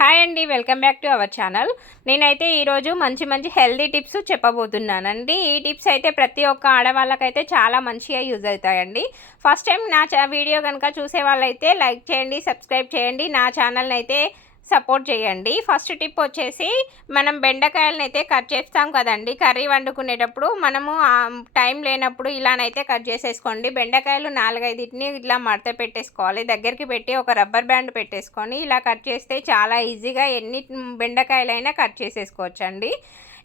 Hi అండి welcome back to our channel. నేనైతే ఈరోజు మంచి మంచి హెల్దీ టిప్స్ చెప్పబోతున్నానండి. ఈ టిప్స్ అయితే ప్రతి ఒక్క ఆడవాళ్ళకైతే చాలా మంచిగా యూజ్ అవుతాయండి. ఫస్ట్ టైం నా వీడియో కనుక చూసే వాళ్ళైతే లైక్ చేయండి సబ్స్క్రైబ్ చేయండి. నా ఛానల్ని అయితే సపోర్ట్ చేయండి. ఫస్ట్ టిప్ వచ్చేసి మనం బెండకాయలను అయితే కట్ చేస్తాం కదండి. కర్రీ వండుకునేటప్పుడు మనము టైం లేనప్పుడు ఇలానైతే కట్ చేసేసుకోండి. బెండకాయలు నాలుగైదుటిని ఇట్లా మడత పెట్టేసుకోవాలి. దగ్గరికి పెట్టి ఒక రబ్బర్ బ్యాండ్ పెట్టేసుకొని ఇలా కట్ చేస్తే చాలా ఈజీగా ఎన్ని బెండకాయలైనా కట్ చేసేసుకోవచ్చండి.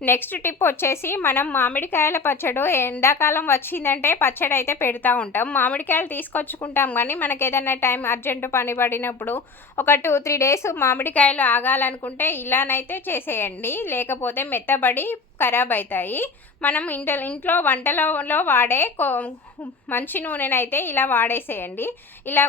నెక్స్ట్ టిప్ వచ్చేసి మనం మామిడికాయల పచ్చడి ఎండాకాలం వచ్చిందంటే పచ్చడి అయితే పెడతా ఉంటాం. మామిడికాయలు తీసుకొచ్చుకుంటాం కానీ మనకి ఏదైనా టైం అర్జెంటు పని పడినప్పుడు ఒక టూ త్రీ డేస్ మామిడికాయలు ఆగాలనుకుంటే ఇలానైతే చేసేయండి. లేకపోతే మెత్తబడి ఖరాబ్ అవుతాయి మనం ఇంట ఇంట్లో వంటలలో వాడే మంచి నూనెనైతే ఇలా వాడేసేయండి. ఇలా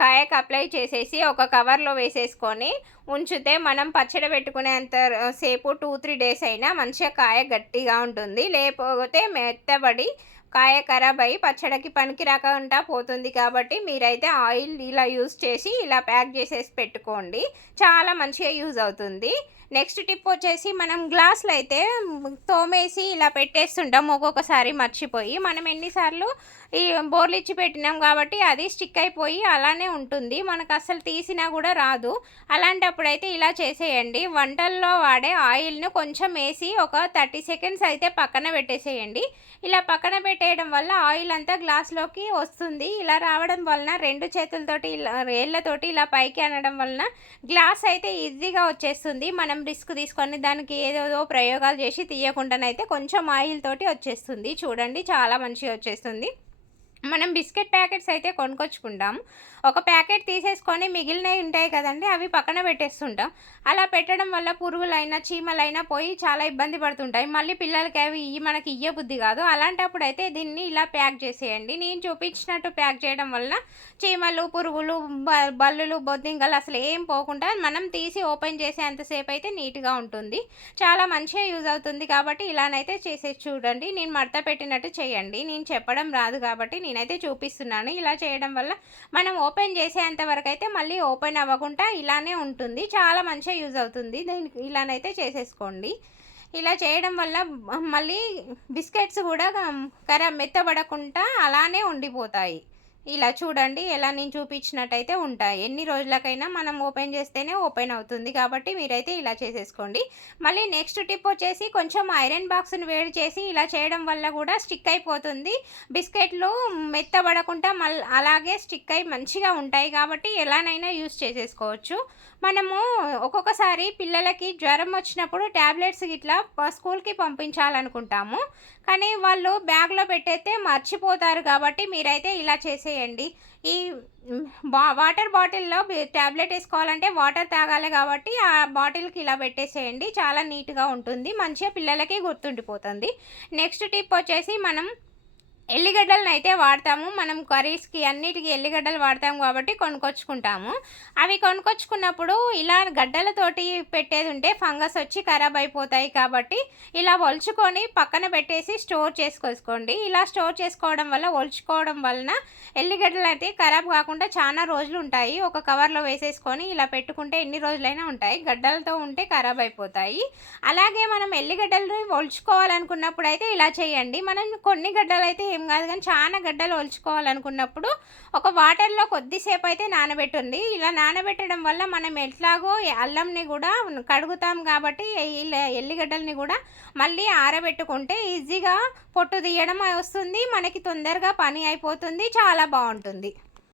కాయకు అప్లై చేసేసి ఒక కవర్లో వేసేసుకొని ఉంచితే మనం పచ్చడి పెట్టుకునేంత సేపు టూ త్రీ డేస్ అయినా మంచిగా కాయ గట్టిగా ఉంటుంది. లేకపోతే మెత్తబడి కాయ ఖరాబ్ అయ్యి పచ్చడికి పనికి రాకుండా పోతుంది కాబట్టి మీరైతే ఆయిల్ ఇలా యూజ్ చేసి ఇలా ప్యాక్ చేసేసి పెట్టుకోండి. చాలా మంచిగా యూజ్ అవుతుంది. నెక్స్ట్ టిప్ వచ్చేసి మనం గ్లాసులు అయితే తోమేసి ఇలా పెట్టేస్తుంటాం ఒక్కొక్కసారి మర్చిపోయి. మనం ఎన్నిసార్లు ఈ బోర్లు ఇచ్చి పెట్టినాం కాబట్టి అది స్టిక్ అయిపోయి అలానే ఉంటుంది. మనకు అసలు తీసినా కూడా రాదు. అలాంటప్పుడైతే ఇలా చేసేయండి. వంటల్లో వాడే ఆయిల్ను కొంచెం వేసి ఒక థర్టీ సెకండ్స్ అయితే పక్కన పెట్టేసేయండి. ఇలా పక్కన పెట్టేయడం వల్ల ఆయిల్ అంతా గ్లాస్లోకి వస్తుంది. ఇలా రావడం వలన రెండు చేతులతోటి ఇలా ఏళ్ళతోటి ఇలా పైకి అనడం వలన గ్లాస్ అయితే ఈజీగా వచ్చేస్తుంది. మనం రిస్క్ తీసుకొని దానికి ఏదేదో ప్రయోగాలు చేసి తీయకుండానైతే కొంచెం ఆయిల్ తోటి వచ్చేస్తుంది. చూడండి చాలా మంచిగా వచ్చేస్తుంది. మనం బిస్కెట్ ప్యాకెట్స్ అయితే కొనుక్కొచ్చుకుంటాం. ఒక ప్యాకెట్ తీసేసుకొని మిగిలినవి ఉంటాయి కదండి అవి పక్కన పెట్టేస్తుంటాం. అలా పెట్టడం వల్ల పురుగులైనా చీమలైనా పోయి చాలా ఇబ్బంది పడుతుంటాయి. మళ్ళీ పిల్లలకి అవి మనకి ఇయ్య బుద్ధి కాదు. అలాంటప్పుడు అయితే దీన్ని ఇలా ప్యాక్ చేసేయండి. నేను చూపించినట్టు ప్యాక్ చేయడం వల్ల చీమలు పురుగులు బల్లులు బొద్దింకలు అసలు ఏం పోకుండా మనం తీసి ఓపెన్ చేసేంతసేపు అయితే నీట్గా ఉంటుంది. చాలా మంచిగా యూజ్ అవుతుంది కాబట్టి ఇలానైతే చేసే చూడండి. నేను మడత పెట్టినట్టు చేయండి. నేను చెప్పడం రాదు కాబట్టి నేనైతే చూపిస్తున్నాను. ఇలా చేయడం వల్ల మనం ఓపెన్ చేసేంత వరకు అయితే మళ్ళీ ఓపెన్ అవ్వకుండా ఇలానే ఉంటుంది. చాలా మంచిగా యూజ్ అవుతుంది. దీనికి ఇలానైతే చేసేసుకోండి. ఇలా చేయడం వల్ల మళ్ళీ బిస్కెట్స్ కూడా కర మెత్తబడకుండా అలానే ఉండిపోతాయి. ఇలా చూడండి ఎలా నేను చూపించినట్టయితే ఉంటాయి. ఎన్ని రోజులకైనా మనం ఓపెన్ చేస్తేనే ఓపెన్ అవుతుంది కాబట్టి మీరైతే ఇలా చేసేసుకోండి. మళ్ళీ నెక్స్ట్ టిప్ వచ్చేసి కొంచెం ఐరన్ బాక్స్ని వేడి చేసి ఇలా చేయడం వల్ల కూడా స్టిక్ అయిపోతుంది. బిస్కెట్లు మెత్తబడకుండా మళ్ళీ అలాగే స్టిక్ అయి మంచిగా ఉంటాయి కాబట్టి ఎలానైనా యూస్ చేసేసుకోవచ్చు. మనము ఒక్కొక్కసారి పిల్లలకి జ్వరం వచ్చినప్పుడు ట్యాబ్లెట్స్ ఇట్లా స్కూల్కి పంపించాలనుకుంటాము. కానీ వాళ్ళు బ్యాగ్లో పెట్టేస్తే మర్చిపోతారు కాబట్టి మీరైతే ఇలా చేసే చేసేయండి. ఈ బా వాటర్ బాటిల్లో ట్యాబ్లెట్ వేసుకోవాలంటే వాటర్ తాగాలి కాబట్టి ఆ బాటిల్కి ఇలా పెట్టేసేయండి. చాలా నీట్గా ఉంటుంది. మంచిగా పిల్లలకి గుర్తుండిపోతుంది. నెక్స్ట్ టిప్ వచ్చేసి మనం ఎల్లిగడ్డలను అయితే వాడతాము. మనం కర్రీస్కి అన్నిటికీ ఎల్లిగడ్డలు వాడతాము కాబట్టి కొనుక్కొచ్చుకుంటాము. అవి కొనుక్కొచ్చుకున్నప్పుడు ఇలా గడ్డలతోటి పెట్టేది ఉంటే ఫంగస్ వచ్చి ఖరాబ్ అయిపోతాయి కాబట్టి ఇలా ఒలుచుకొని పక్కన పెట్టేసి స్టోర్ చేసుకోసుకోండి. ఇలా స్టోర్ చేసుకోవడం వల్ల ఒలుచుకోవడం వలన ఎల్లిగడ్డలు అయితే ఖరాబ్ కాకుండా చాలా రోజులు ఉంటాయి ఒక కవర్లో వేసేసుకొని ఇలా పెట్టుకుంటే ఎన్ని రోజులైనా ఉంటాయి. గడ్డలతో ఉంటే ఖరాబ్ అయిపోతాయి. అలాగే మనం ఎల్లిగడ్డలు ఒలుచుకోవాలనుకున్నప్పుడు అయితే ఇలా చేయండి. మనం కొన్ని గడ్డలు అయితే ఏం కాదు కానీ చాలా గడ్డలు ఒలుచుకోవాలనుకున్నప్పుడు ఒక వాటర్లో కొద్దిసేపు అయితే నానబెట్టుంది. ఇలా నానబెట్టడం వల్ల మనం ఎట్లాగో అల్లంని కూడా కడుగుతాం కాబట్టి ఎల్లిగడ్డల్ని కూడా మళ్ళీ ఆరబెట్టుకుంటే ఈజీగా పొట్టు తీయడం వస్తుంది. మనకి తొందరగా పని అయిపోతుంది. చాలా బాగుంటుంది.